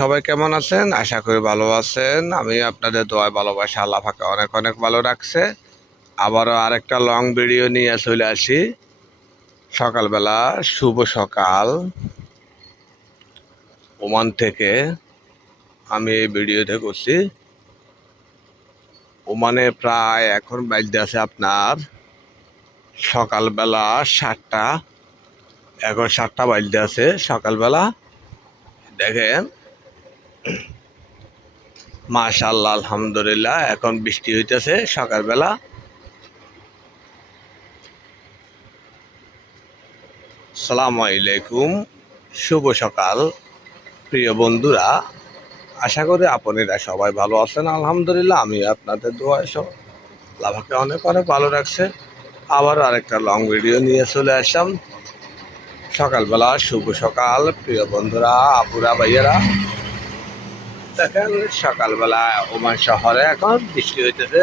সবাই কেমন আছেন? আশা করি ভালো আছেন। আমি আপনাদের দোয়ায় ভালোবাসা আল্লাহ পাকে অনেক অনেক ভালো রাখছে। আবারও আরেকটা লং ভিডিও নিয়ে চলে আসি। সকালবেলা শুভ সকাল ওমান থেকে আমি এই ভিডিওতে করছি। ওমানে প্রায় এখন বাজতে আছে আপনার সকালবেলা 7টা। এখন 7টা বাজতে আছে সকালবেলা। দেখেন মাশাআল্লাহ আলহামদুলিল্লাহ এখন বৃষ্টি হইতেছে সকালবেলা। আসসালামু আলাইকুম, শুভ সকাল প্রিয় বন্ধুরা। আশা করি আপনারা সবাই ভালো আছেন আলহামদুলিল্লাহ। আমি আপনাদের দোয়ায় সব লাভাকে অনেক অনেক ভালো রাখছে। আবার আরেকটা লং ভিডিও নিয়ে চলে আসলাম। সকালবেলা শুভ সকাল প্রিয় বন্ধুরা, আপুরা ভাইয়েরা। দেখেন সকালবেলা ওমান শহরে এখন বৃষ্টি হইতেছে।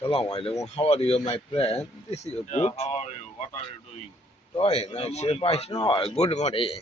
Assalamu alaikum. How are you, my friend? This is Yeah, good. how are you? What are you doing? Fine. Good Nice. morning, what do you do? Good morning.